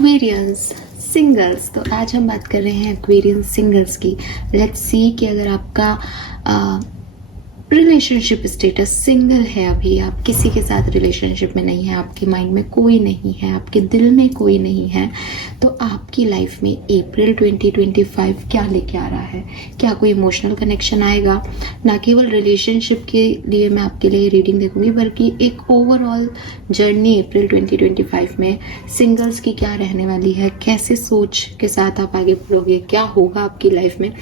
Aquarians singles. तो आज हम बात कर रहे हैं एक्वेरियंस सिंगल्स की। लेट्स सी कि अगर आपका रिलेशनशिप स्टेटस सिंगल है, अभी आप किसी के साथ रिलेशनशिप में नहीं है, आपके माइंड में कोई नहीं है, आपके दिल में कोई नहीं है, तो आपकी लाइफ में अप्रैल 2025 क्या लेके आ रहा है? क्या कोई इमोशनल कनेक्शन आएगा? ना केवल रिलेशनशिप के लिए मैं आपके लिए रीडिंग देखूंगी, बल्कि एक ओवरऑल जर्नी अप्रैल 2025 में सिंगल्स की क्या रहने वाली है, कैसे सोच के साथ आप आगे बढ़ोगे, क्या होगा आपकी लाइफ में,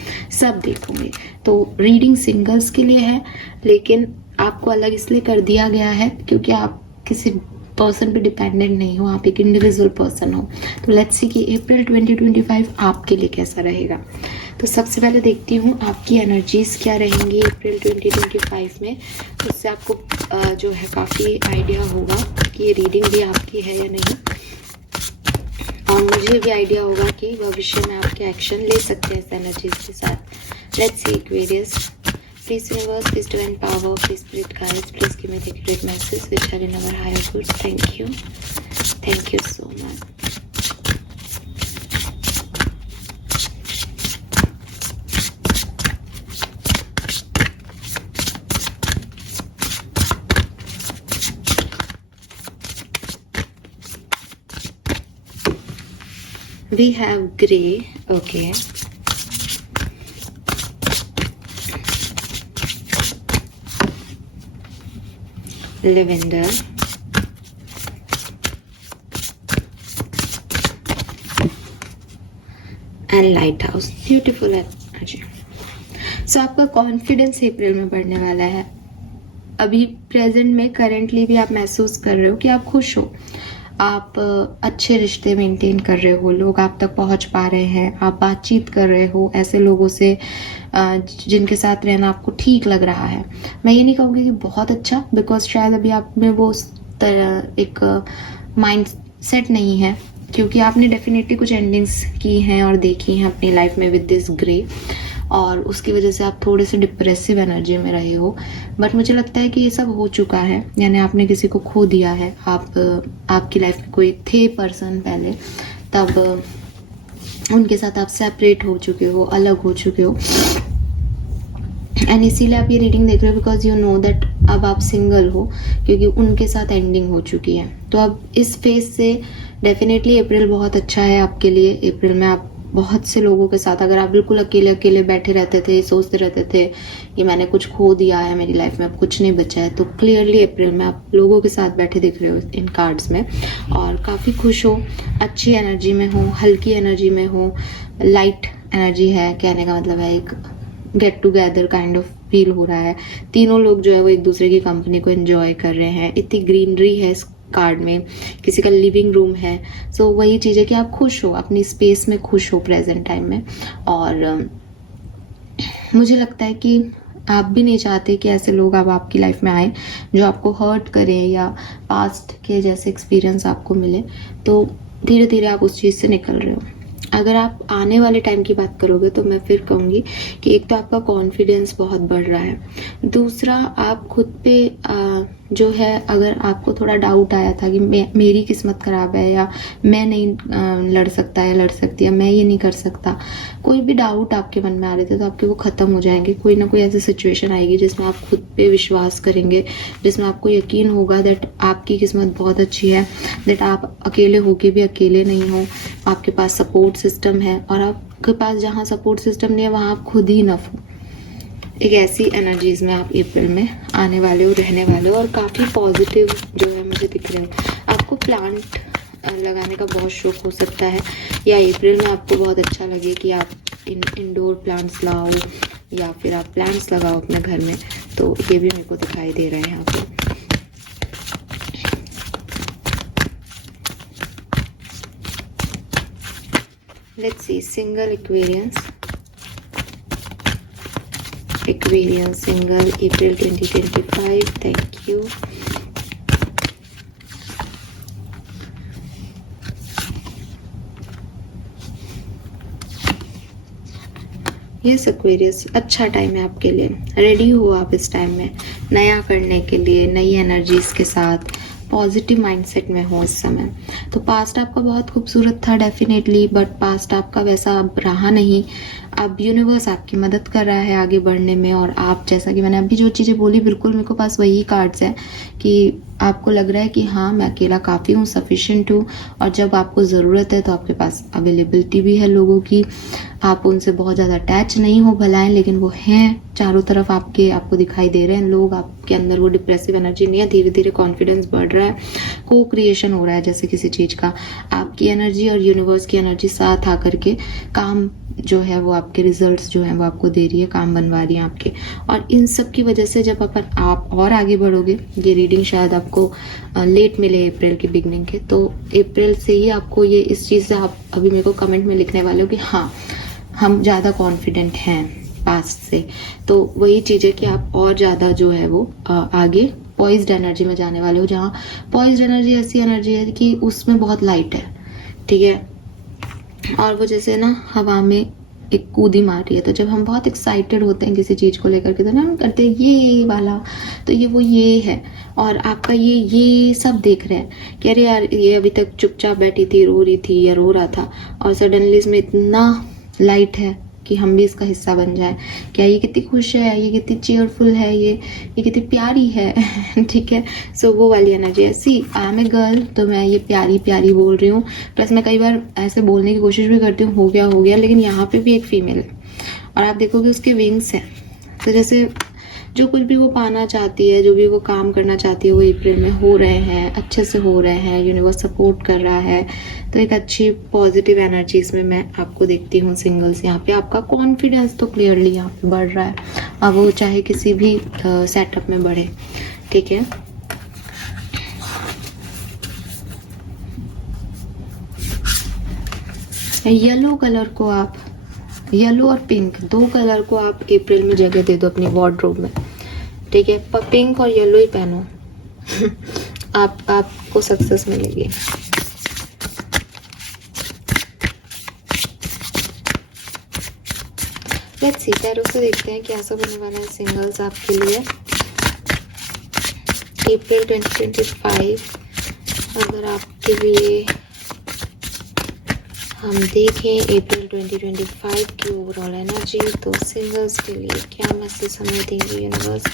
सब देखूंगे। तो रीडिंग सिंगल्स के लिए है, लेकिन आपको अलग इसलिए कर दिया गया है क्योंकि आप किसी पर्सन पे डिपेंडेंट नहीं हो, आप एक इंडिविजुअल पर्सन हो। तो लेट्स सी कि अप्रैल 2025 आपके लिए कैसा रहेगा। तो सबसे पहले देखती हूँ आपकी एनर्जीज क्या रहेंगी अप्रैल 2025 में। उससे आपको जो है काफ़ी आइडिया होगा कि ये रीडिंग भी आपकी है या नहीं, और मुझे भी आइडिया होगा कि भविष्य में आप क्या एक्शन ले सकते हैं इस एनर्जीज के साथ। Let's see Aquarius, please universe, please divine power, please spirit guides, please give me the accurate message which are in our higher good. Thank you so much. We have grey, okay. Lavender, and lighthouse. Beautiful energy. So आपका confidence अप्रैल में बढ़ने वाला है। अभी present में currently भी आप महसूस कर रहे हो कि आप खुश हो, आप अच्छे रिश्ते मेंटेन कर रहे हो, लोग आप तक पहुंच पा रहे हैं, आप बातचीत कर रहे हो ऐसे लोगों से जिनके साथ रहना आपको ठीक लग रहा है। मैं ये नहीं कहूँगी कि बहुत अच्छा, बिकॉज शायद अभी आप में वो एक माइंड सेट नहीं है, क्योंकि आपने डेफिनेटली कुछ एंडिंग्स की हैं और देखी हैं अपनी लाइफ में विद दिस ग्रे, और उसकी वजह से आप थोड़े से डिप्रेसिव एनर्जी में रहे हो। बट मुझे लगता है कि ये सब हो चुका है, यानी आपने किसी को खो दिया है। आपकी लाइफ में कोई थे पर्सन पहले, तब उनके साथ आप सेपरेट हो चुके हो, अलग हो चुके हो, एंड इसीलिए आप ये रीडिंग देख रहे हो बिकॉज यू नो दैट अब आप सिंगल हो, क्योंकि उनके साथ एंडिंग हो चुकी है। तो अब इस फेज से डेफिनेटली अप्रैल बहुत अच्छा है आपके लिए। अप्रैल में आप बहुत से लोगों के साथ, अगर आप बिल्कुल अकेले अकेले बैठे रहते थे, सोचते रहते थे कि मैंने कुछ खो दिया है मेरी लाइफ में, अब कुछ नहीं बचा है, तो क्लियरली अप्रैल में आप लोगों के साथ बैठे दिख रहे हो इन कार्ड्स में, और काफ़ी खुश हो, अच्छी एनर्जी में हो, हल्की एनर्जी में हो, लाइट एनर्जी है। कहने का मतलब है एक get together kind of feel हो रहा है। तीनों लोग जो है वो एक दूसरे की कंपनी को एंजॉय कर रहे हैं। इतनी ग्रीनरी है इस कार्ड में, किसी का लिविंग रूम है। सो वही चीज़ है कि आप खुश हो, अपनी स्पेस में खुश हो प्रेजेंट टाइम में। और मुझे लगता है कि आप भी नहीं चाहते कि ऐसे लोग अब आपकी लाइफ में आए जो आपको हर्ट करें या पास्ट के जैसे एक्सपीरियंस आपको मिले। तो धीरे धीरे आप उस चीज़ से निकल रहे हो। अगर आप आने वाले टाइम की बात करोगे तो मैं फिर कहूँगी कि एक तो आपका कॉन्फिडेंस बहुत बढ़ रहा है, दूसरा आप खुद पे जो है, अगर आपको थोड़ा डाउट आया था कि मेरी किस्मत ख़राब है, या मैं नहीं लड़ सकता या लड़ सकती, या मैं ये नहीं कर सकता, कोई भी डाउट आपके मन में आ रहे थे तो आपके वो ख़त्म हो जाएंगे। कोई ना कोई ऐसी सिचुएशन आएगी जिसमें आप खुद पे विश्वास करेंगे, जिसमें आपको यकीन होगा दैट आपकी किस्मत बहुत अच्छी है, दैट आप अकेले होके भी अकेले नहीं हो, आपके पास सपोर्ट सिस्टम है, और आपके पास जहाँ सपोर्ट सिस्टम नहीं है वहाँ आप खुद ही इनफ हो। एक ऐसी एनर्जीज में आप अप्रैल में आने वाले हो, रहने वाले हो, और काफ़ी पॉजिटिव जो है मुझे दिख रहे हो। आपको प्लांट लगाने का बहुत शौक हो सकता है, या अप्रैल में आपको बहुत अच्छा लगे कि आप इंडोर प्लांट्स लाओ, या फिर आप प्लांट्स लगाओ अपने घर में। तो ये भी मेरे को दिखाई दे रहे हैं यहाँ पे। Let's see single Aquarius single April 2025. Thank you. Yes Aquarius, अच्छा टाइम है आपके लिए। रेडी हो आप इस टाइम में नया करने के लिए, नई एनर्जीज के साथ, पॉजिटिव माइंडसेट में हो इस समय। तो पास्ट आपका बहुत खूबसूरत था डेफिनेटली, बट पास्ट आपका वैसा अब रहा नहीं। अब यूनिवर्स आपकी मदद कर रहा है आगे बढ़ने में, और आप, जैसा कि मैंने अभी जो चीज़ें बोली, बिल्कुल मेरे को पास वही कार्ड्स हैं कि आपको लग रहा है कि हाँ मैं अकेला काफ़ी हूँ, सफिशिएंट हूँ, और जब आपको ज़रूरत है तो आपके पास अवेलेबिलिटी भी है लोगों की। आप उनसे बहुत ज़्यादा अटैच नहीं हो भलाएं, लेकिन वो हैं चारों तरफ आपके, आपको दिखाई दे रहे हैं लोग। आपके अंदर वो डिप्रेसिव एनर्जी नहीं है, धीरे धीरे कॉन्फिडेंस बढ़ रहा है, को क्रिएशन हो रहा है जैसे किसी चीज़ का। आपकी एनर्जी और यूनिवर्स की एनर्जी साथ आकर के काम जो है वो आपके रिजल्ट्स जो है वो आपको दे रही है, काम बनवा रही है आपके। और इन सब की वजह से जब आप और आगे बढ़ोगे, ये रीडिंग शायद आपको लेट मिले अप्रैल के बिगनिंग के, तो अप्रैल से ही आपको ये इस चीज़ से आप अभी मेरे को कमेंट में लिखने वाले हो कि हाँ हम ज़्यादा कॉन्फिडेंट हैं पास्ट से। तो वही चीज़ है कि आप और ज़्यादा जो है वो आगे पॉइज्ड एनर्जी में जाने वाले हो, जहाँ पॉइज्ड एनर्जी ऐसी एनर्जी है कि उसमें बहुत लाइट है, ठीक है, और वो जैसे ना हवा में एक कूदी मार रही है। तो जब हम बहुत एक्साइटेड होते हैं किसी चीज़ को लेकर के, तो ना हम करते हैं ये वाला, तो ये वो ये है, और आपका ये सब देख रहे हैं कि अरे यार ये अभी तक चुपचाप बैठी थी, रो रही थी या रो रहा था, और सडनली इसमें इतना लाइट है कि हम भी इसका हिस्सा बन जाए। क्या ये कितनी खुश है, ये कितनी चेयरफुल है, ये कितनी प्यारी है ठीक है। सो वो वाली एनर्जी है। सी आई एम ए गर्ल, तो मैं ये प्यारी प्यारी बोल रही हूँ, प्लस मैं कई बार ऐसे बोलने की कोशिश भी करती हूँ हो गया, लेकिन यहाँ पे भी एक फीमेल है और आप देखोगे उसके विंग्स हैं। तो जैसे जो कुछ भी वो पाना चाहती है, जो भी वो काम करना चाहती है, वो अप्रैल में हो रहे हैं, अच्छे से हो रहे हैं, यूनिवर्स सपोर्ट कर रहा है। तो एक अच्छी पॉजिटिव एनर्जी इसमें मैं आपको देखती हूँ सिंगल्स। यहाँ पे आपका कॉन्फिडेंस तो क्लियरली यहाँ पे बढ़ रहा है, अब वो चाहे किसी भी सेटअप में बढ़े, ठीक है। येलो कलर को आप, येलो और पिंक दो कलर को आप अप्रैल में जगह दे दो अपनी वार्डरोब में, ठीक है। पिंक और येलो ही पहनो आपको सक्सेस मिलेगी। लेट्स सी, टैरो से देखते हैं क्या सब होने वाला है सिंगल्स आपके लिए अप्रैल 2025। अगर आपके लिए हम देखें अप्रैल 2025 की ओवरऑल एनर्जी, तो सिंगल्स के लिए क्या मैसेज हमें देंगे universe.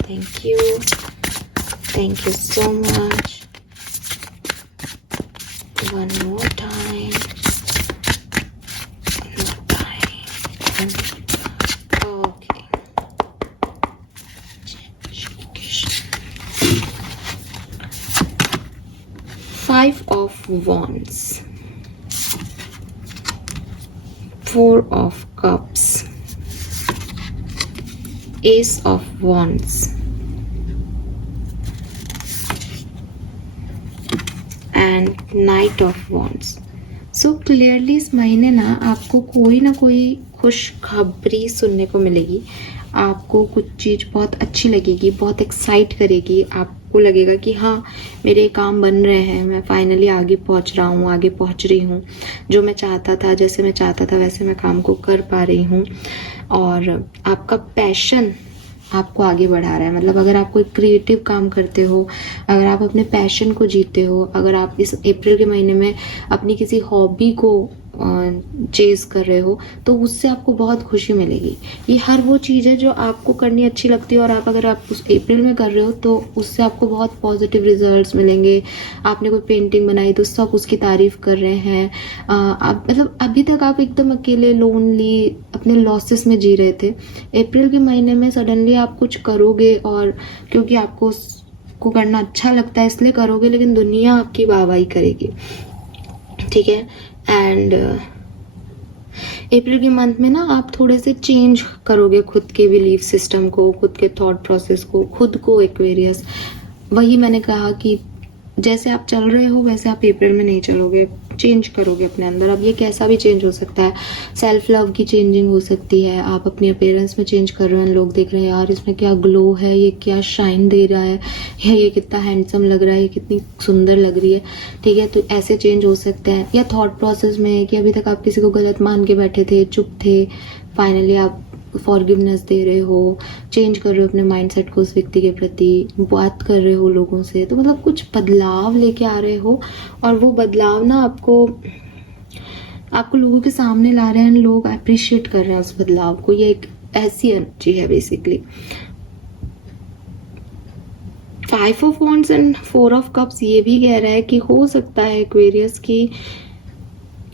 Thank you so much. One more time, okay. 5 of Wands, 4 of Cups, Ace of Wands and Knight of Wands। So clearly इस महीने ना आपको कोई ना कोई खुशखबरी सुनने को मिलेगी। आपको कुछ चीज़ बहुत अच्छी लगेगी, बहुत एक्साइट करेगी। आपको लगेगा कि हाँ मेरे काम बन रहे हैं, मैं फाइनली आगे पहुंच रहा हूँ, आगे पहुंच रही हूँ। जो मैं चाहता था, जैसे मैं चाहता था वैसे मैं काम को कर पा रही हूँ। और आपका पैशन आपको आगे बढ़ा रहा है। मतलब अगर आप कोई क्रिएटिव काम करते हो, अगर आप अपने पैशन को जीते हो, अगर आप इस अप्रैल के महीने में अपनी किसी हॉबी को चेज कर रहे हो, तो उससे आपको बहुत खुशी मिलेगी। ये हर वो चीज़ है जो आपको करनी अच्छी लगती है, और अगर आप उस अप्रैल में कर रहे हो तो उससे आपको बहुत पॉजिटिव रिजल्ट्स मिलेंगे। आपने कोई पेंटिंग बनाई तो सब उसकी तारीफ कर रहे हैं। आप मतलब अभी तक आप एकदम अकेले, लोनली, अपने लॉसेस में जी रहे थे। अप्रैल के महीने में सडनली आप कुछ करोगे, और क्योंकि आपको उसको करना अच्छा लगता है इसलिए करोगे, लेकिन दुनिया आपकी वाहवाही करेगी, ठीक है। एंड अप्रैल के मंथ में ना आप थोड़े से चेंज करोगे खुद के बिलीफ सिस्टम को, खुद के थॉट प्रोसेस को, खुद को एक्वेरियस। वही मैंने कहा कि जैसे आप चल रहे हो वैसे आप अप्रैल में नहीं चलोगे, चेंज करोगे अपने अंदर। अब ये कैसा भी चेंज हो सकता है, सेल्फ लव की चेंजिंग हो सकती है। आप अपनी अपीयरेंस में चेंज कर रहे हैं, लोग देख रहे हैं यार इसमें क्या ग्लो है, ये क्या शाइन दे रहा है, या ये कितना हैंडसम लग रहा है, ये कितनी सुंदर लग रही है, ठीक है। तो ऐसे चेंज हो सकता है। या थॉट प्रोसेस में कि अभी तक आप किसी को गलत मान के बैठे थे, चुप थे, फाइनली आप फॉरगिवनेस दे रहे हो, चेंज कर रहे हो अपने माइंडसेट को उस व्यक्ति के प्रति, बात कर रहे हो लोगों से, तो मतलब कुछ बदलाव लेके आ रहे हो। और वो बदलाव ना आपको लोगों के सामने ला रहे हैं, लोग अप्रिशिएट कर रहे हैं उस बदलाव को। ये एक ऐसी एनर्जी है basically. 5 of wands and 4 of cups ये भी कह रहा है कि हो सकता है एक्वेरियस की,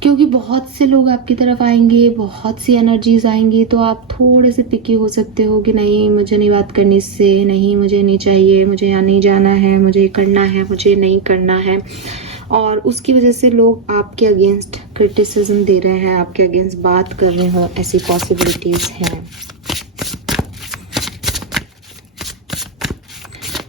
क्योंकि बहुत से लोग आपकी तरफ आएंगे, बहुत सी एनर्जीज आएंगी, तो आप थोड़े से पिकी हो सकते हो कि नहीं मुझे नहीं बात करनी इससे, नहीं मुझे नहीं चाहिए, मुझे यहाँ नहीं जाना है, मुझे करना है, मुझे नहीं करना है। और उसकी वजह से लोग आपके अगेंस्ट क्रिटिसिज्म दे रहे हैं, आपके अगेंस्ट बात कर रहे हो, ऐसी पॉसिबिलिटीज हैं।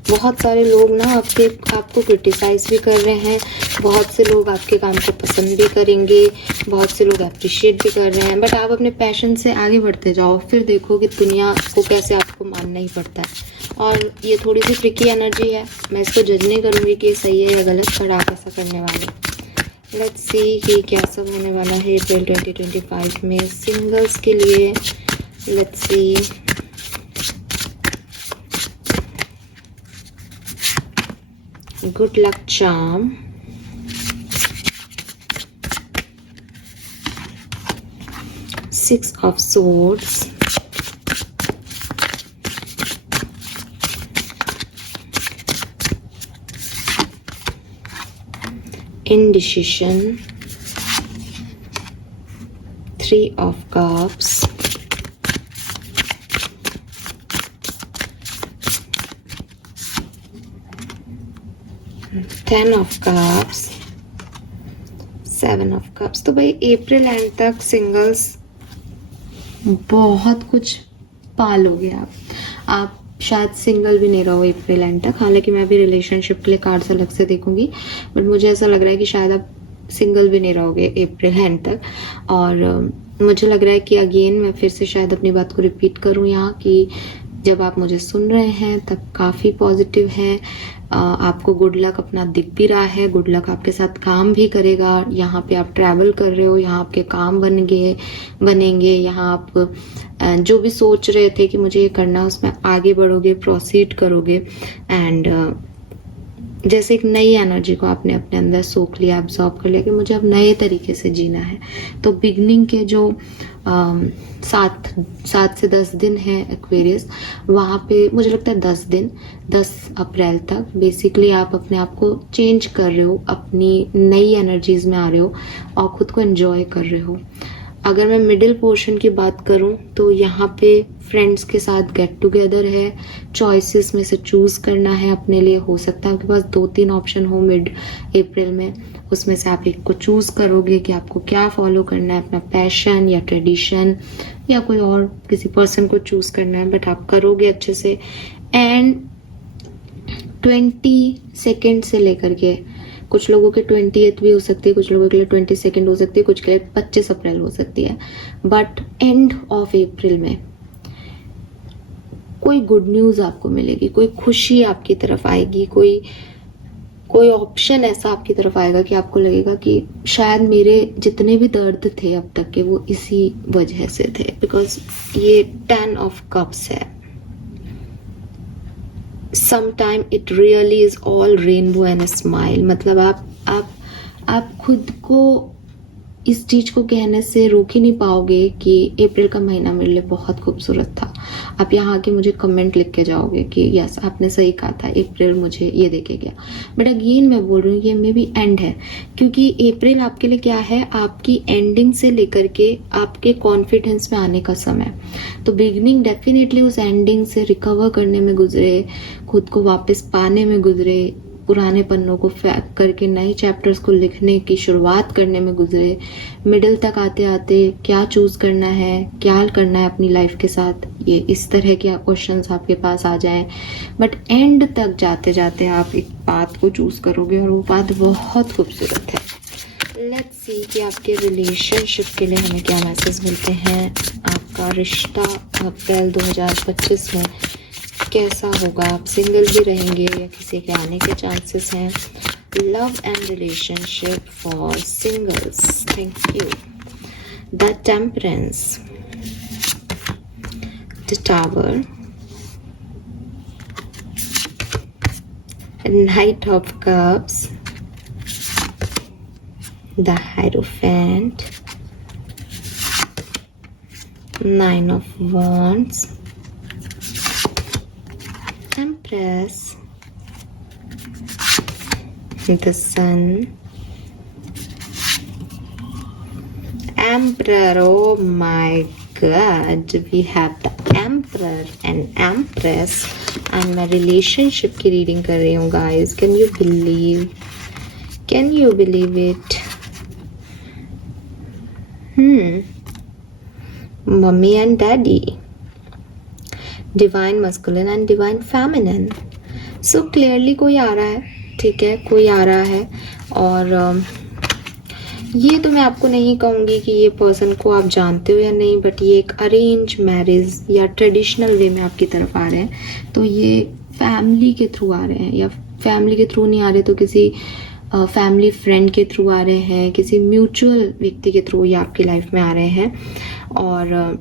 बहुत सारे लोग ना आपको क्रिटिसाइज भी कर रहे हैं, बहुत से लोग आपके काम को पसंद भी करेंगे, बहुत से लोग अप्रिशिएट भी कर रहे हैं। बट आप अपने पैशन से आगे बढ़ते जाओ, फिर देखो कि दुनिया को कैसे आपको मानना ही पड़ता है। और ये थोड़ी सी ट्रिकी एनर्जी है, मैं इसको जज नहीं करूँगी कि सही है या गलत, पर आप ऐसा करने वाले। लेट्स सी कि क्या सब होने वाला है अप्रैल 2025 में सिंगल्स के लिए। Let's see. Good luck charm, Six of Swords, Indecision, Three of Cups, Ten of Cups, Seven of Cups। तो भाई अप्रैल एंड तक सिंगल्स बहुत कुछ पालोगे आप शायद सिंगल भी नहीं रहो अप्रैल एंड तक। हालांकि मैं भी रिलेशनशिप के लिए कार्ड्स अलग से देखूंगी, बट मुझे ऐसा लग रहा है कि शायद आप सिंगल भी नहीं रहोगे अप्रैल एंड तक। और मुझे लग रहा है कि अगेन मैं फिर से शायद अपनी बात को रिपीट करूं यहाँ कि जब आप मुझे सुन रहे हैं तब काफ़ी पॉजिटिव है। आपको गुड लक अपना दिख भी रहा है, गुड लक आपके साथ काम भी करेगा। यहाँ पे आप ट्रैवल कर रहे हो, यहाँ आपके काम बनेंगे। यहाँ आप जो भी सोच रहे थे कि मुझे ये करना, उसमें आगे बढ़ोगे, प्रोसीड करोगे। एंड जैसे एक नई एनर्जी को आपने अपने अंदर सोख लिया, एब्जॉर्ब कर लिया कि मुझे अब नए तरीके से जीना है। तो बिगनिंग के जो 7 से 10 दिन है एक्वेरियस, वहाँ पे मुझे लगता है 10 दिन, 10 अप्रैल तक बेसिकली आप अपने आप को चेंज कर रहे हो, अपनी नई एनर्जीज में आ रहे हो और खुद को एंजॉय कर रहे हो। अगर मैं मिडिल पोर्शन की बात करूं तो यहाँ पे फ्रेंड्स के साथ गेट टुगेदर है, चॉइसेस में से चूज करना है अपने लिए। हो सकता है आपके पास 2-3 ऑप्शन हो मिड अप्रैल में, उसमें से आप एक को चूज करोगे कि आपको क्या फॉलो करना है, अपना पैशन या ट्रेडिशन या कोई और किसी पर्सन को चूज करना है, बट आप करोगे अच्छे से। एंड 22 से लेकर के कुछ लोगों के 28 भी हो सकती है, कुछ लोगों के लिए 22 हो सकती है, कुछ के लिए 25 अप्रैल हो सकती है। बट एंड ऑफ अप्रैल में कोई गुड न्यूज आपको मिलेगी, कोई खुशी आपकी तरफ आएगी, कोई ऑप्शन ऐसा आपकी तरफ आएगा कि आपको लगेगा कि शायद मेरे जितने भी दर्द थे अब तक के वो इसी वजह से थे। बिकॉज ये 10 ऑफ कप्स है। Sometime it really is all rainbow and a smile। मतलब आप खुद को इस चीज को कहने से रोक ही नहीं पाओगे कि अप्रैल का महीना मेरे लिए बहुत खूबसूरत था। आप यहाँ आके मुझे कमेंट लिख के जाओगे कि यस आपने सही कहा था, अप्रैल मुझे ये देके गया। बट अगेन मैं बोल रही हूँ ये मे बी एंड है, क्योंकि अप्रैल आपके लिए क्या है, आपकी एंडिंग से लेकर के आपके कॉन्फिडेंस में आने का समय। तो बिगनिंग डेफिनेटली उस एंडिंग से रिकवर करने में गुजरे, खुद को वापस पाने में गुजरे, पुराने पन्नों को फेंक करके नए चैप्टर्स को लिखने की शुरुआत करने में गुजरे। मिडिल तक आते आते क्या चूज करना है, क्या करना है अपनी लाइफ के साथ, ये इस तरह के क्वेश्चंस आपके पास आ जाएं। बट एंड तक जाते जाते आप एक बात को चूज करोगे और वो बात बहुत खूबसूरत है। लेट्स सी कि आपके रिलेशनशिप के लिए हमें क्या मैसेज मिलते हैं। आपका रिश्ता अप्रैल 2025 में कैसा होगा, आप सिंगल भी रहेंगे या किसी के आने के चांसेस हैं। Love and relationship for singles. Thank you. The temperance, the Tower, Knight of Cups, the Hierophant, Nine of Wands, Empress, the Sun, Emperor. Oh my God, we have the Emperor and Empress. And मैं relationship की reading कर रही हूँ guys. Can you believe it? Mummy and Daddy, Divine Masculine and Divine Feminine. So clearly कोई आ रहा है, ठीक है, कोई आ रहा है. और ये तो मैं आपको नहीं कहूँगी कि ये पर्सन को आप जानते हो या नहीं, बट ये एक अरेंज मैरिज या ट्रेडिशनल वे में आपकी तरफ आ रहे हैं. तो ये फैमिली के थ्रू आ रहे हैं, या फैमिली के थ्रू नहीं आ रहे तो किसी फैमिली फ्रेंड के थ्रू आ रहे हैं, किसी म्यूचुअल व्यक्ति के थ्रू ये आपकी लाइफ में आ रहे हैं. और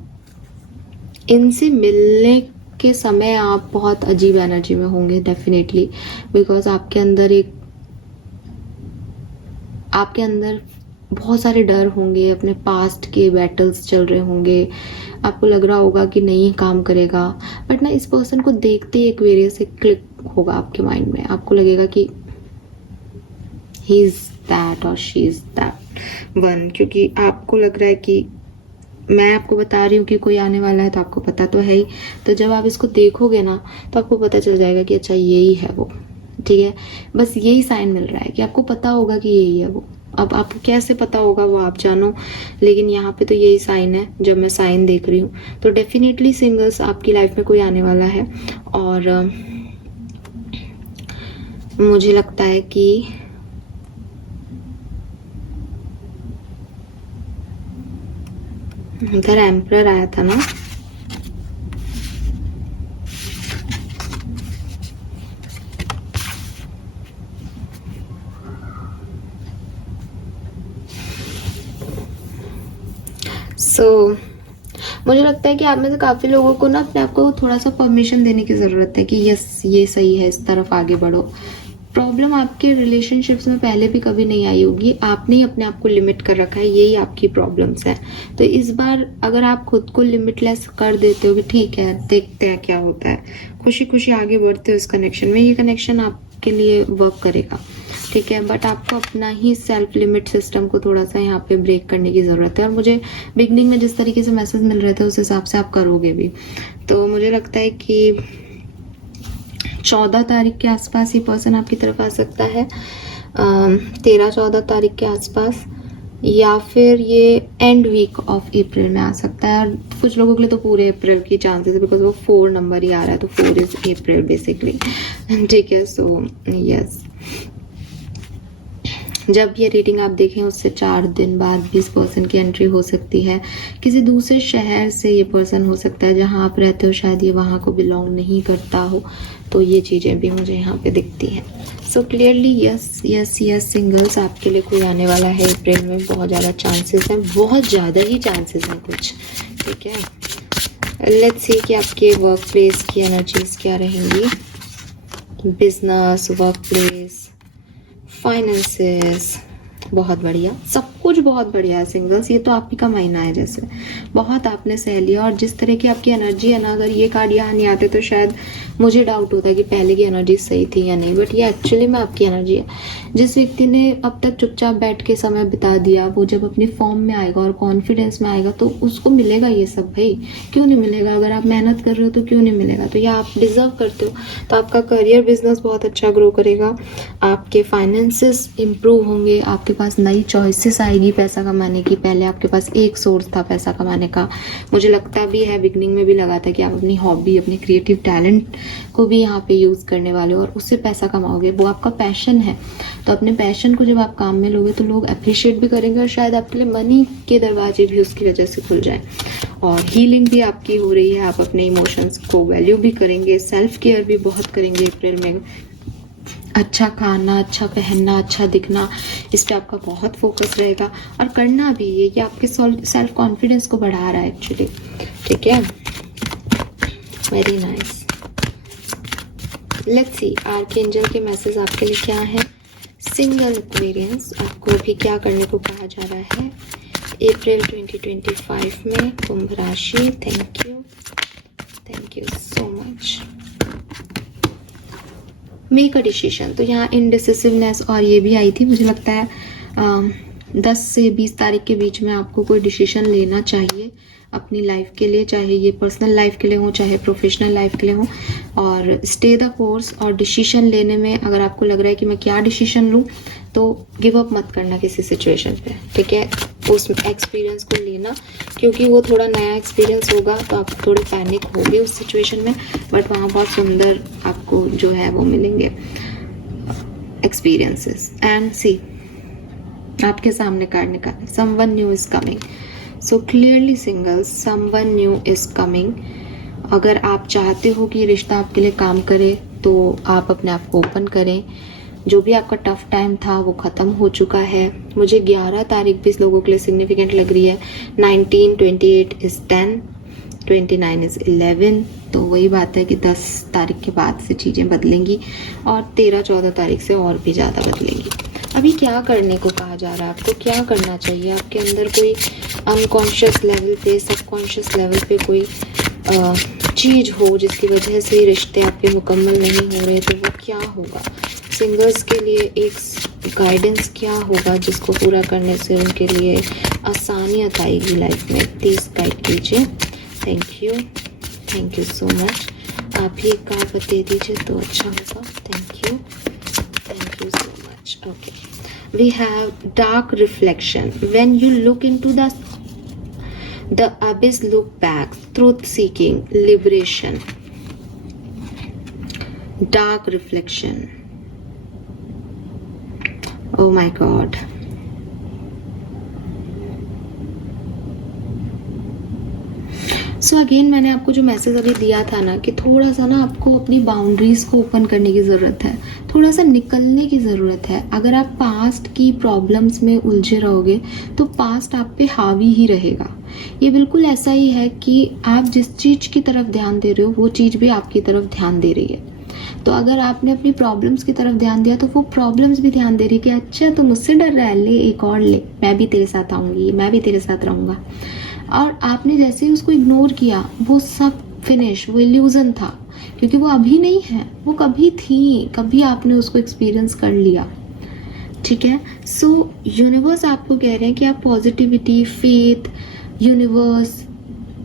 इनसे मिलने के समय आप बहुत अजीब एनर्जी में होंगे डेफिनेटली, बिकॉज आपके अंदर बहुत सारे डर होंगे, अपने पास्ट के बैटल्स चल रहे होंगे, आपको लग रहा होगा कि नहीं काम करेगा. बट ना इस पर्सन को देखते ही एक वेरियस से क्लिक होगा आपके माइंड में, आपको लगेगा कि ही इज दैट और शी इज दैट वन. क्योंकि आपको लग रहा है कि मैं आपको बता रही हूँ कि कोई आने वाला है तो आपको पता तो है ही. तो जब आप इसको देखोगे ना तो आपको पता चल जाएगा कि अच्छा यही है वो, ठीक है. बस यही साइन मिल रहा है कि आपको पता होगा कि यही है वो. अब आपको कैसे पता होगा वो आप जानो, लेकिन यहाँ पे तो यही साइन है जब मैं साइन देख रही हूँ. तो डेफिनेटली सिंगल्स आपकी लाइफ में कोई आने वाला है. और मुझे लगता है कि इधर एम्परर आया था ना, मुझे लगता है कि आप में से काफ़ी लोगों को ना अपने आप को थोड़ा सा परमिशन देने की ज़रूरत है कि यस ये सही है, इस तरफ आगे बढ़ो. प्रॉब्लम आपके रिलेशनशिप्स में पहले भी कभी नहीं आई होगी, आपने ही अपने आप को लिमिट कर रखा है, यही आपकी प्रॉब्लम्स है. तो इस बार अगर आप खुद को लिमिटलेस कर देते हो कि ठीक है देखते हैं क्या होता है, खुशी खुशी आगे बढ़ते हो इस कनेक्शन में, ये कनेक्शन आपके लिए वर्क करेगा, ठीक है. बट आपको अपना ही सेल्फ लिमिट सिस्टम को थोड़ा सा यहाँ पे ब्रेक करने की ज़रूरत है. और मुझे बिगनिंग में जिस तरीके से मैसेज मिल रहे थे उस हिसाब से आप करोगे भी. तो मुझे लगता है कि 14 तारीख के आसपास ये पर्सन आपकी तरफ आ सकता है, 13-14 तारीख के आसपास, या फिर ये एंड वीक ऑफ अप्रैल में आ सकता है. और कुछ लोगों के लिए तो पूरे अप्रैल की चांसेस है, बिकॉज वो 4 नंबर ही आ रहा है, तो 4 इज अप्रैल बेसिकली, ठीक है. सो यस, जब ये रीडिंग आप देखें उससे 4 दिन बाद भी इस पर्सन की एंट्री हो सकती है. किसी दूसरे शहर से ये पर्सन हो सकता है, जहाँ आप रहते हो शायद ये वहाँ को बिलोंग नहीं करता हो. तो ये चीज़ें भी मुझे यहाँ पे दिखती हैं. So clearly yes yes yes singles, आपके लिए कोई आने वाला है अप्रैल में. बहुत ज़्यादा चांसेस हैं, बहुत ज़्यादा ही चांसेस हैं कुछ, ठीक है. लेट्स सी कि आपके वर्क प्लेस की एनर्जीज क्या रहेंगी. बिजनेस, वर्क प्लेस, फाइनेंसेस, बहुत बढ़िया, सब कुछ बहुत बढ़िया है सिंगल्स. ये तो आप ही का महीना है, जैसे बहुत आपने सह लिया. और जिस तरह की आपकी एनर्जी है ना, अगर ये कार्ड यहाँ नहीं आते तो शायद मुझे डाउट होता है कि पहले की एनर्जी सही थी या नहीं. बट ये एक्चुअली में आपकी एनर्जी है. जिस व्यक्ति ने अब तक चुपचाप बैठ के समय बिता दिया, वो जब अपनी फॉर्म में आएगा और कॉन्फिडेंस में आएगा तो उसको मिलेगा ये सब. भाई क्यों नहीं मिलेगा? अगर आप मेहनत कर रहे हो तो क्यों नहीं मिलेगा? तो ये आप डिजर्व करते हो. तो आपका करियर बिजनेस बहुत अच्छा ग्रो करेगा, आपके फाइनेंसेस इंप्रूव होंगे, आपके पास नई चॉइसेस आएगी पैसा कमाने की. पहले आपके पास एक सोर्स था पैसा कमाने का, मुझे लगता भी है, बिगनिंग में भी लगा था कि आप अपनी हॉबी, अपने क्रिएटिव टैलेंट को भी यहाँ पे यूज़ करने वाले हो और उससे पैसा कमाओगे. वो आपका पैशन है, तो अपने पैशन को जब आप काम में लोगे तो लोग अप्रिशिएट भी करेंगे और शायद आपके लिए मनी के दरवाजे भी उसकी वजह से खुल जाए. और हीलिंग भी आपकी हो रही है, आप अपने इमोशंस को वैल्यू भी करेंगे, सेल्फ केयर भी बहुत करेंगे अप्रैल में. अच्छा खाना, अच्छा पहनना, अच्छा दिखना, इस पर आपका बहुत फोकस रहेगा. और करना भी ये आपके सेल्फ कॉन्फिडेंस को बढ़ा रहा है एक्चुअली, ठीक है. Very nice. Let's see archangel के मैसेज आपके लिए क्या है। सिंगल एक्वेरियंस, आपको अभी क्या करने को कहा जा रहा है अप्रैल 2025 में कुंभ राशि। Thank you so much. Make a decision, तो यहाँ इनडिसिसिवनेस और ये भी आई थी। मुझे लगता है 10 से 20 तारीख के बीच में आपको कोई डिसीजन लेना चाहिए अपनी लाइफ के लिए, चाहे ये पर्सनल लाइफ के लिए हो चाहे प्रोफेशनल लाइफ के लिए हो। और स्टे द कोर्स, और डिसीजन लेने में अगर आपको लग रहा है कि मैं क्या डिसीजन लूँ, तो गिव अप मत करना किसी सिचुएशन पे, ठीक है। उस एक्सपीरियंस को लेना, क्योंकि वो थोड़ा नया एक्सपीरियंस होगा तो आप थोड़े पैनिक होगे उस सिचुएशन में, बट वहाँ बहुत सुंदर आपको जो है वो मिलेंगे एक्सपीरियंसेस। एंड सी आपके सामने कार्ड निकालें, someone new is coming. So clearly singles, someone new is coming. अगर आप चाहते हो कि रिश्ता आपके लिए काम करे तो आप अपने आप को ओपन करें। जो भी आपका टफ टाइम था वो ख़त्म हो चुका है। मुझे 11 तारीख भी इस लोगों के लिए सिग्निफिकेंट लग रही है। 19, 28 इज़ 10, 29 इज़ 11। तो वही बात है कि 10 तारीख के बाद से चीज़ें बदलेंगी और 13-14 तारीख से और भी ज़्यादा बदलेंगी। अभी क्या करने को कहा जा रहा है, आपको क्या करना चाहिए। आपके अंदर कोई अनकॉन्शियस लेवल पे, सबकॉन्शियस लेवल पे कोई चीज़ हो जिसकी वजह से रिश्ते आपके मुकम्मल नहीं हो रहे, तो वो क्या होगा। सिंगर्स के लिए एक गाइडेंस क्या होगा जिसको पूरा करने से उनके लिए आसानियत आएगी लाइफ में, प्लीज़ गाइड कीजिए। Thank you so much. आप ही एक कार्ड दे दीजिए तो अच्छा होगा। Thank you so much. Okay, we have dark reflection. When you look into the abyss, look back, truth seeking, liberation, dark reflection. Oh my God. So again मैंने आपको जो मैसेज अभी दिया था ना कि थोड़ा सा ना आपको अपनी बाउंड्रीज को ओपन करने की ज़रूरत है, थोड़ा सा निकलने की ज़रूरत है। अगर आप पास्ट की प्रॉब्लम्स में उलझे रहोगे तो पास्ट आप पे हावी ही रहेगा। ये बिल्कुल ऐसा ही है कि आप जिस चीज़ की तरफ ध्यान दे रहे हो वो चीज़ भी आपकी तरफ ध्यान दे रही है। तो अगर आपने अपनी प्रॉब्लम्स की तरफ ध्यान दिया तो वो प्रॉब्लम्स भी ध्यान दे रही है कि अच्छा तो मुझसे डर रहा है, ले एक और ले, मैं भी तेरे साथ आऊँगी, मैं भी तेरे साथ रहूँगा। और आपने जैसे ही उसको इग्नोर किया वो सब फिनिश, वो इल्यूजन था, क्योंकि वो अभी नहीं है, वो कभी थी, कभी आपने उसको एक्सपीरियंस कर लिया, ठीक है। सो यूनिवर्स आपको कह रहे हैं कि आप पॉजिटिविटी, फेथ, यूनिवर्स,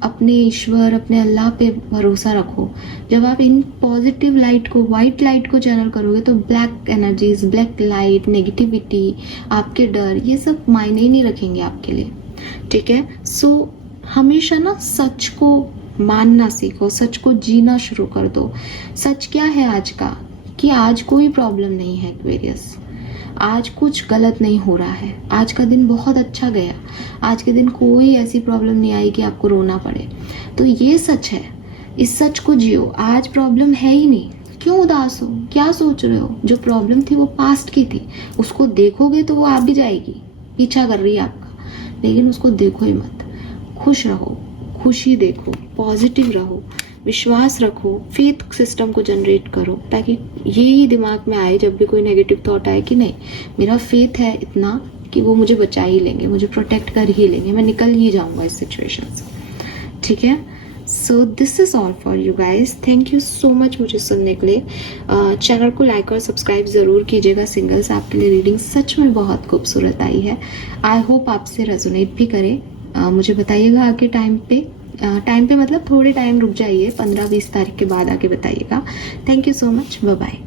अपने ईश्वर, अपने अल्लाह पे भरोसा रखो। जब आप इन पॉजिटिव लाइट को, वाइट लाइट को चैनल करोगे तो black energies, black light, negativity, आपके डर, ये सब मायने ही नहीं रखेंगे आपके लिए, ठीक है। सो हमेशा ना सच को मानना सीखो, सच को जीना शुरू कर दो। सच क्या है आज का, कि आज कोई प्रॉब्लम नहीं है एक्वेरियस, आज कुछ गलत नहीं हो रहा है, आज का दिन बहुत अच्छा गया, आज के दिन कोई ऐसी प्रॉब्लम नहीं आई कि आपको रोना पड़े। तो ये सच है, इस सच को जियो। आज प्रॉब्लम है ही नहीं, क्यों उदास हो, क्या सोच रहे हो। जो प्रॉब्लम थी वो पास्ट की थी, उसको देखोगे तो वो आ भी जाएगी, पीछा कर रही है आपका, लेकिन उसको देखो ही मत। खुश रहो, खुशी देखो, पॉजिटिव रहो, विश्वास रखो, फेथ सिस्टम को जनरेट करो, ताकि ये ही दिमाग में आए जब भी कोई नेगेटिव थॉट आए कि नहीं, मेरा फेथ है इतना कि वो मुझे बचा ही लेंगे, मुझे प्रोटेक्ट कर ही लेंगे, मैं निकल ही जाऊंगा इस सिचुएशन से, ठीक है। So this is all for you guys. Thank you so much मुझे सुनने के लिए। चैनल को लाइक और सब्सक्राइब ज़रूर कीजिएगा। सिंगल्स आपके लिए रीडिंग सच में बहुत खूबसूरत आई है। आई होप आपसे रेजोनेट भी करें। मुझे बताइएगा आके टाइम पे मतलब थोड़े टाइम रुक जाइए, 15-20 तारीख के बाद आके बताइएगा। Thank you so much, bye bye.